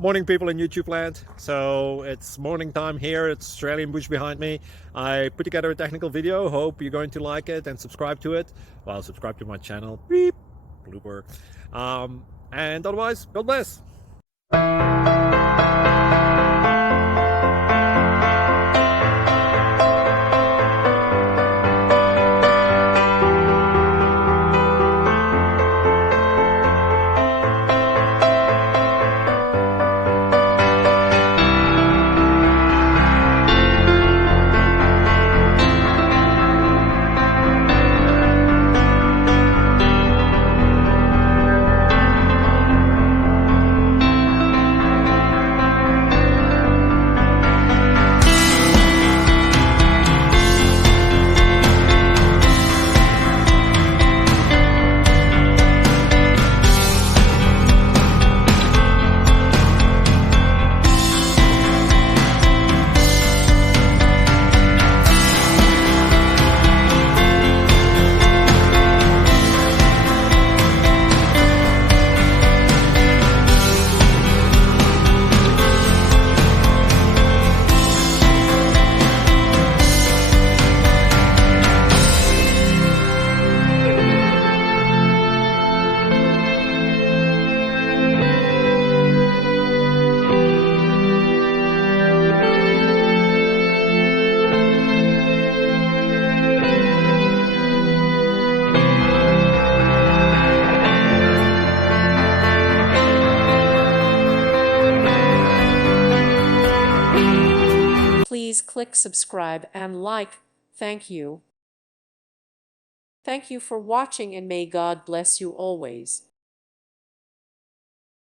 Morning, people in YouTube land. So it's morning time here. It's Australian bush behind me. I put together a technical video. Hope you're going to like it and subscribe to it. Well, subscribe to my channel. Beep, blooper. And otherwise, God bless. Please click subscribe and like. Thank you. Thank you for watching and may God bless you always.